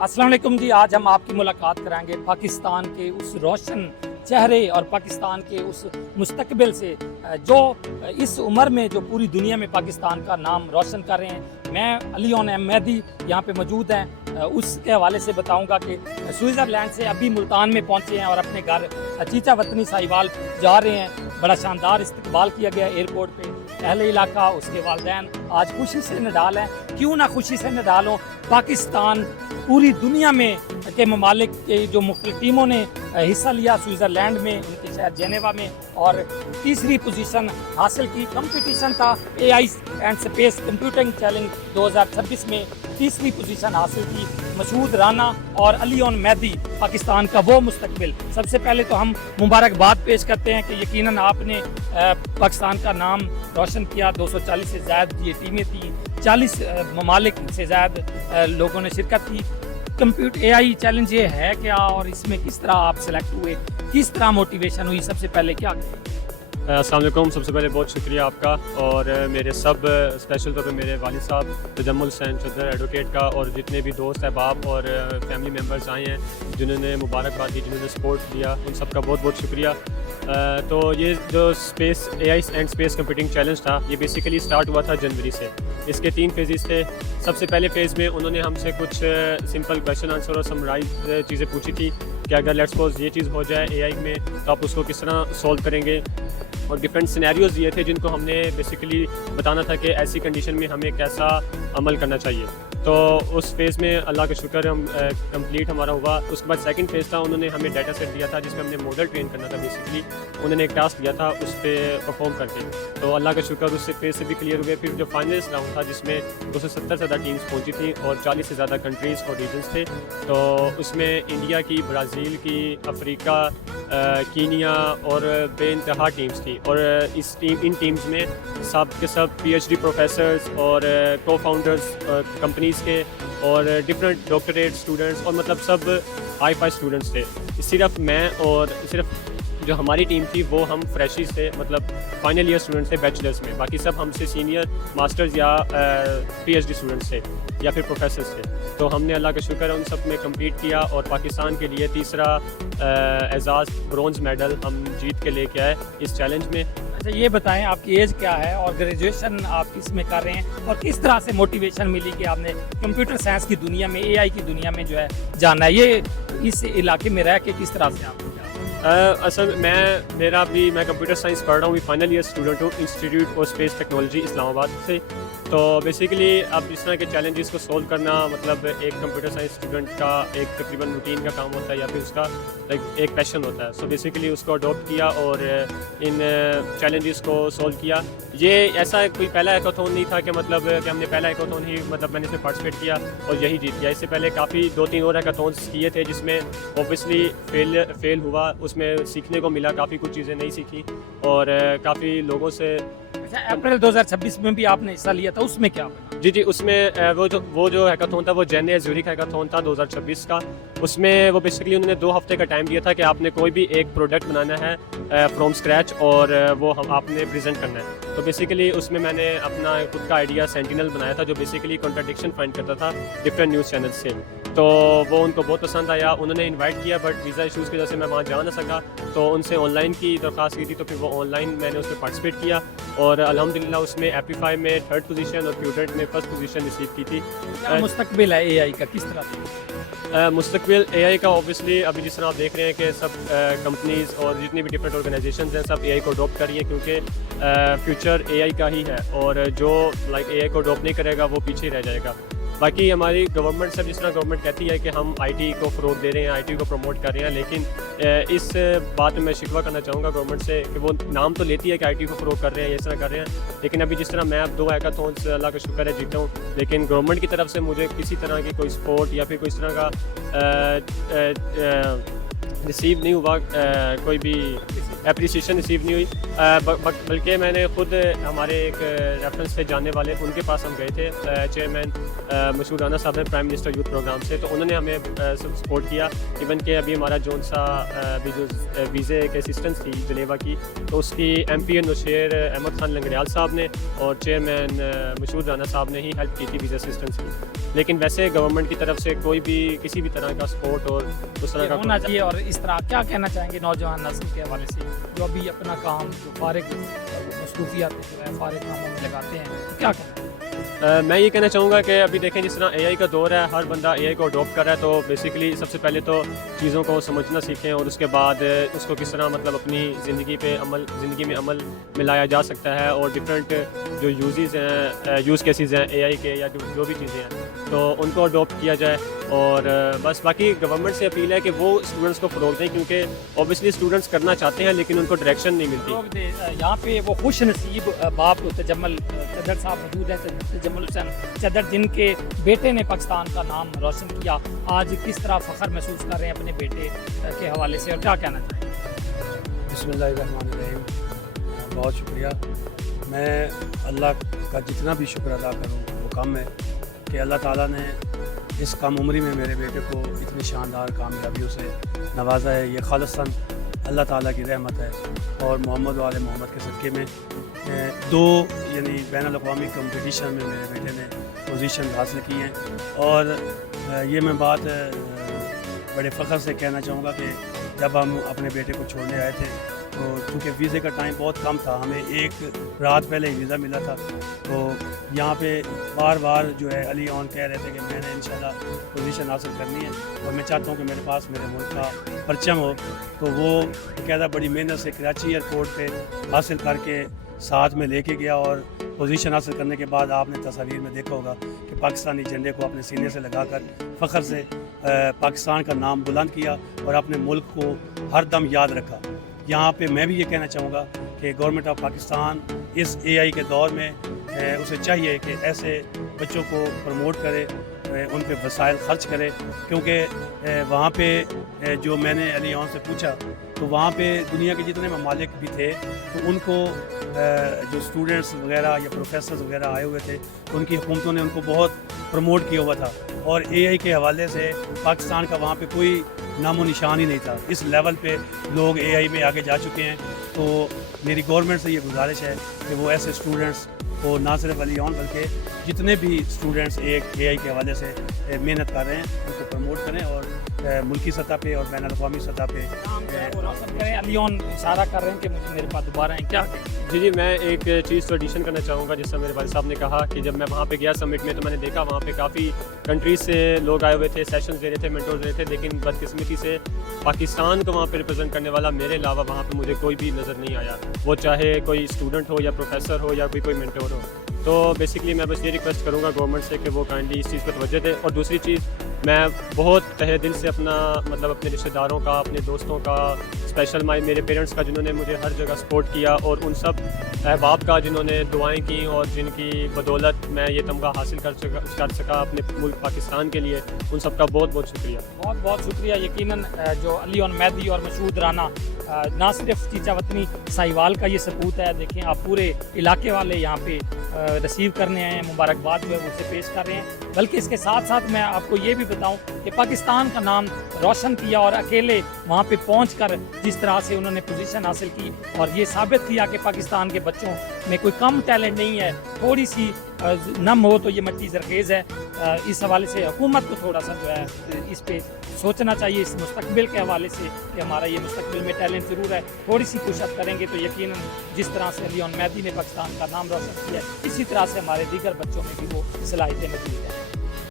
अस्सलाम वालेकुम जी। आज हम आपकी मुलाकात कराएंगे पाकिस्तान के उस रोशन चेहरे और पाकिस्तान के उस मुस्तकबिल से जो इस उम्र में जो पूरी दुनिया में पाकिस्तान का नाम रोशन कर रहे हैं। मैं अली ओन मेहदी यहाँ पे मौजूद हैं। उसके हवाले से बताऊंगा कि स्विट्ज़रलैंड से अभी मुल्तान में पहुँचे हैं और अपने घर चीचा वतनी साहिवाल जा रहे हैं। बड़ा शानदार इस्तकबाल किया गया एयरपोर्ट पे। अहले इलाका, उसके वालिदैन आज खुशी से निडाल हैं। क्यों ना खुशी से निडाल हो। पाकिस्तान पूरी दुनिया में के ममालिक के जो मुख्तलिफ टीमों ने हिस्सा लिया स्विट्ज़रलैंड में, उनके शहर जेनेवा में, और तीसरी पोजीशन हासिल की। कंपटीशन था AI and space computing challenge 2026 में तीसरी पोजीशन हासिल की मसूद राना और अली ओन मेहदी, पाकिस्तान का वो मुस्तकबिल। सबसे पहले तो हम मुबारकबाद पेश करते हैं कि यकीनन आपने पाकिस्तान का नाम रोशन किया। 240 से ज़्यादा ये टीमें थी, 40 ममालिक से ज़्यादा लोगों ने शिरकत की। कंप्यूटर AI चैलेंज ये है क्या, और इसमें किस तरह आप सेलेक्ट हुए, किस तरह मोटिवेशन हुई, सबसे पहले क्या? अस्सलाम वालेकुम। सबसे पहले बहुत शुक्रिया आपका और मेरे सब स्पेशल तौर पे मेरे वालिद साहब तजम्मुल हुसैन चौधरी एडवोकेट का, और जितने भी दोस्त अहबाब और फैमिली मेम्बर्स आए हैं जिन्होंने मुबारकबाद दी, जिन्होंने सपोर्ट दिया, उन सब का बहुत बहुत शुक्रिया। तो ये जो space AI and space computing challenge था, ये बेसिकली स्टार्ट हुआ था जनवरी से। इसके 3 फेजेस थे। सबसे पहले फ़ेज़ में उन्होंने हमसे कुछ सिंपल क्वेश्चन आंसर और समराइज चीज़ें पूछी थी कि अगर लेट्स सपोज ये चीज़ हो जाए AI में तो आप उसको किस तरह सॉल्व करेंगे, और डिफरेंट सिनेरियोज़ दिए थे जिनको हमने बेसिकली बताना था कि ऐसी कंडीशन में हमें कैसा अमल करना चाहिए। तो उस फेज़ में अल्लाह का शुक्र हम कंप्लीट हमारा हुआ। उसके बाद सेकंड फेज़ था, उन्होंने हमें डाटा सेट दिया था जिसमें हमने मॉडल ट्रेन करना था। बेसिकली उन्होंने एक टास्क दिया था उस पर परफॉर्म करके, तो अल्लाह का शुक्र उस फेज़ से भी क्लियर हुए। फिर जो फाइनलिस्ट राउंड था जिसमें 270 से ज़्यादा टीम्स पहुँची थी और 40 से ज़्यादा कंट्रीज़ और रीजन्स थे, तो उसमें इंडिया की, ब्राज़ील की, अफ्रीका, कीनिया और बेइंतहा टीम्स थी। और इन टीम्स में सब के सब PhD प्रोफेसर्स और को फाउंडर्स कंपनीज़ के और डिफरेंट डॉक्टरेट स्टूडेंट्स, और मतलब सब हाई-फाई स्टूडेंट्स थे। सिर्फ मैं और सिर्फ जो हमारी टीम थी वो हम फ्रेशीज थे, मतलब फाइनल ईयर स्टूडेंट्स थे बैचलर्स में। बाकी सब हमसे सीनियर मास्टर्स या PhD स्टूडेंट्स थे या फिर प्रोफेसर्स थे। तो हमने अल्लाह का शुक्र है उन सब में कंप्लीट किया और पाकिस्तान के लिए तीसरा एजाज़ ब्रोंज़ मेडल हम जीत के लेके आए इस चैलेंज में। अच्छा, ये बताएं आपकी एज क्या है और ग्रेजुएशन आप किस में कर रहे हैं, और किस तरह से मोटिवेशन मिली कि आपने कंप्यूटर साइंस की दुनिया में, AI की दुनिया में जो है जाना है। ये इस इलाके में रह के किस तरह से आपको? असल मैं कंप्यूटर साइंस पढ़ रहा हूँ, फाइनल ईयर स्टूडेंट हूँ institute for space technology Islamabad से। तो बेसिकली अब इस तरह के चैलेंजेस को सोल्व करना मतलब एक कंप्यूटर साइंस स्टूडेंट का एक तकरीबन रूटीन का काम होता है या फिर उसका एक पैशन होता है। सो बेसिकली उसको अडॉप्ट किया और इन चैलेंजेस को सोल्व किया। ये ऐसा कोई पहला हैकाथॉन नहीं था कि मतलब कि हमने पहला हैकाथॉन ही मतलब मैंने इसमें पार्टिसिपेट किया और यही जीत गया। इससे पहले काफ़ी 2-3 और हैकाथॉन्स किए थे जिसमें ऑब्वियसली फेल हुआ, उसमें सीखने को मिला, काफ़ी कुछ चीज़ें नहीं सीखी और काफ़ी लोगों से। अच्छा, अप्रैल 2026 में भी आपने हिस्सा लिया था, उसमें क्या बना? जी उसमें वो जो हैकाथॉन था वो जेने ज़ूरिख हैकाथॉन था 2026 का। उसमें वो बेसिकली उन्होंने 2 हफ्ते का टाइम दिया था कि आपने कोई भी एक प्रोडक्ट बनाना है फ्रॉम स्क्रैच और वो आपने प्रेजेंट करना है। तो बेसिकली उसमें मैंने अपना खुद का आइडिया सेंटिनल बनाया था जो बेसिकली कॉन्ट्राडिक्शन फाइंड करता था डिफरेंट न्यूज़ चैनल से। तो वो उनको बहुत पसंद आया, उन्होंने इनवाइट किया बट वीज़ा इशूज़ की वजह से मैं वहाँ जा ना सका। तो उनसे ऑनलाइन की दरख्वास्त की थी, तो फिर वो ऑनलाइन मैंने उसमें पार्टिसिपेट किया और अल्हम्दुलिल्लाह उसमें एपीफाई में 3rd पोजीशन और क्यूडेंट में 1st पोजीशन रिसीव की थी। क्या मुस्तकबिल है AI का, किस तरह से? मुस्तकबिल AI का ऑब्वियसली अभी जिस तरह आप देख रहे हैं कि सब कंपनीज़ और जितनी भी डिफरेंट ऑर्गेनाइजेशंस हैं सब AI को अडॉप्ट कर रही हैं क्योंकि फ्यूचर AI का ही है और जो AI को अडॉप्ट नहीं करेगा वो पीछे ही रह जाएगा। बाकी हमारी गवर्नमेंट से जिस तरह गवर्नमेंट कहती है कि हम IT को फ़रोग दे रहे हैं, IT को प्रमोट कर रहे हैं, लेकिन इस बात में मैं शिकवा करना चाहूँगा गवर्नमेंट से कि वो नाम तो लेती है कि IT को फ़रोग कर रहे हैं, इस तरह कर रहे हैं, लेकिन अभी जिस तरह मैं अब 2 हैकाथॉन्स अल्लाह का शुक्र है जीता हूँ, लेकिन गवर्नमेंट की तरफ से मुझे किसी तरह की कोई सपोर्ट या फिर कोई इस तरह का रिसीव नहीं हुआ कोई भी اپریسیشن ریسیو نہیں ہوئی، بلکہ میں نے خود ہمارے ایک ریفرنس سے جاننے والے ان کے پاس ہم گئے تھے، چیئرمین مسعود رانا صاحب ہیں پرائم منسٹر یوتھ پروگرام سے، تو انہوں نے ہمیں سپورٹ کیا. ایون کہ ابھی ہمارا جون سا ابھی جو ویزے کے اسسٹنس تھی جنیوا کی، تو اس کی ایم پی نشیر احمد خان لنگڑیال صاحب نے اور چیئرمین مسعود رانا صاحب نے ہی ہیلپ کی تھی ویزا اسسٹنس کی. لیکن ویسے گورنمنٹ کی طرف سے کوئی بھی کسی بھی طرح کا سپورٹ اور اس طرح کا ہونا چاہیے. اور اس طرح کیا کہنا چاہیں گے نوجوان نسل کے حوالے سے جو ابھی اپنا کام جو فارغ مصروفیات جو ہے فارغ کاموں میں لگاتے ہیں، کیا کہنا ہے؟ میں یہ کہنا چاہوں گا کہ ابھی دیکھیں جس طرح اے آئی کا دور ہے، ہر بندہ اے آئی کو اڈاپٹ کر رہا ہے، تو بیسیکلی سب سے پہلے تو چیزوں کو سمجھنا سیکھیں اور اس کے بعد اس کو کس طرح مطلب اپنی زندگی میں عمل میں لایا جا سکتا ہے، اور ڈفرینٹ جو یوز کیسز ہیں اے آئی کے یا جو بھی چیزیں ہیں تو ان کو اڈاپٹ کیا جائے. اور بس باقی گورنمنٹ سے اپیل ہے کہ وہ اسٹوڈنٹس کو فروغ دیں، کیونکہ اوبیسلی اسٹوڈنٹس کرنا چاہتے ہیں لیکن ان کو ڈائریکشن نہیں ملتی. یہاں پہ وہ خوش نصیب باپ تجمل چدر صاحب موجود ہیں، تجمل حسین چدر، جن کے بیٹے نے پاکستان کا نام روشن کیا. آج کس طرح فخر محسوس کر رہے ہیں اپنے بیٹے کے حوالے سے اور کیا کہنا چاہیں گے؟ بسم اللہ الرحمن الرحیم. بہت شکریہ. میں اللہ کا جتنا بھی شکر ادا کروں وہ کم ہے کہ اللہ تعالیٰ نے اس کم عمری میں میرے بیٹے کو اتنی شاندار کامیابیوں سے نوازا ہے. یہ خالصاً اللہ تعالیٰ کی رحمت ہے، اور محمد و آل محمد کے صدقے میں دو یعنی بین الاقوامی کمپٹیشن میں میرے بیٹے نے پوزیشن حاصل کی ہیں. اور یہ میں بات بڑے فخر سے کہنا چاہوں گا کہ جب ہم اپنے بیٹے کو چھوڑنے آئے تھے تو چونکہ ویزے کا ٹائم بہت کم تھا، ہمیں ایک رات پہلے ہی ویزا ملا تھا، تو یہاں پہ بار بار جو ہے علی آن کہہ رہے تھے کہ میں نے انشاءاللہ پوزیشن حاصل کرنی ہے اور میں چاہتا ہوں کہ میرے پاس میرے ملک کا پرچم ہو. تو وہ باقاعدہ بڑی محنت سے کراچی ایئرپورٹ پہ حاصل کر کے ساتھ میں لے کے گیا، اور پوزیشن حاصل کرنے کے بعد آپ نے تصاویر میں دیکھا ہوگا کہ پاکستانی جھنڈے کو اپنے سینے سے لگا کر فخر سے پاکستان کا نام بلند کیا اور اپنے ملک کو ہر دم یاد رکھا. یہاں پہ میں بھی یہ کہنا چاہوں گا کہ گورنمنٹ آف پاکستان اس اے آئی کے دور میں اسے چاہیے کہ ایسے بچوں کو پروموٹ کرے، ان پہ وسائل خرچ کرے، کیونکہ وہاں پہ جو میں نے علی آن سے پوچھا تو وہاں پہ دنیا کے جتنے ممالک بھی تھے تو ان کو جو اسٹوڈنٹس وغیرہ یا پروفیسرز وغیرہ آئے ہوئے تھے تو ان کی حکومتوں نے ان کو بہت پروموٹ کیا ہوا تھا، اور اے آئی کے حوالے سے پاکستان کا وہاں پہ کوئی نام و نشان ہی نہیں تھا. اس لیول پہ لوگ اے آئی میں آگے جا چکے ہیں. تو میری گورنمنٹ سے یہ گزارش ہے کہ وہ ایسے اسٹوڈنٹس کو نہ صرف علی آن بلکہ جتنے بھی اسٹوڈنٹس اے آئی کے حوالے سے محنت کر رہے ہیں ان کو پروموٹ کریں، اور ملکی سطح پہ اور بین الاقوامی سطح پہ روشن کریں. علی آن اشارہ کر رہے ہیں کہ مجھے میرے پاس دوبارہ ہیں، کیا جی میں ایک چیز تو ایڈیشن کرنا چاہوں گا. جس طرح میرے والد صاحب نے کہا کہ جب میں وہاں پہ گیا سمٹ میں تو میں نے دیکھا وہاں پہ کافی کنٹریز سے لوگ آئے ہوئے تھے، سیشنز دے رہے تھے، مینٹورز دے رہے تھے، لیکن بدقسمتی سے پاکستان کو وہاں پہ ریپرزینٹ کرنے والا میرے علاوہ وہاں پہ مجھے کوئی بھی نظر نہیں آیا، وہ چاہے کوئی اسٹوڈنٹ ہو یا پروفیسر ہو یا کوئی مینٹور ہو. تو بیسکلی میں بس یہ ریکویسٹ کروں گا گورنمنٹ سے کہ وہ کائنڈلی اس چیز پہ توجہ دے. اور دوسری چیز میں بہت تہہ دل سے اپنا مطلب اپنے رشتہ داروں کا، اپنے دوستوں کا، اسپیشل میرے پیرنٹس کا جنہوں نے مجھے ہر جگہ سپورٹ کیا، اور ان سب احباب کا جنہوں نے دعائیں کی اور جن کی بدولت میں یہ تمغہ حاصل کر سکا اپنے ملک پاکستان کے لیے، ان سب کا بہت بہت شکریہ. بہت بہت شکریہ. یقیناً جو علی آن مہدی اور مسعود رانا نہ صرف چیچا وطنی ساہیوال کا یہ ثبوت ہے، دیکھیں آپ پورے علاقے والے یہاں پہ ریسیو کرنے ہیں، مبارکباد جو ہے وہ اسے پیش کر رہے ہیں، بلکہ اس کے ساتھ ساتھ میں آپ کو یہ بھی بتاؤں کہ پاکستان کا نام روشن کیا اور اکیلے وہاں پہ پہنچ کر جس طرح سے انہوں نے پوزیشن حاصل کی اور یہ ثابت کیا کہ پاکستان کے بچوں میں کوئی کم ٹیلنٹ نہیں ہے، تھوڑی سی نم ہو تو یہ مٹی زرخیز ہے. اس حوالے سے حکومت کو تھوڑا سا جو ہے اس پہ سوچنا چاہیے اس مستقبل کے حوالے سے کہ ہمارا یہ مستقبل میں ٹیلنٹ ضرور ہے، تھوڑی سی پش اپ کریں گے تو یقیناً جس طرح سے علی آن مہدی نے پاکستان کا نام روشن کیا ہے اسی طرح سے ہمارے دیگر بچوں میں بھی وہ صلاحیتیں موجود ہیں.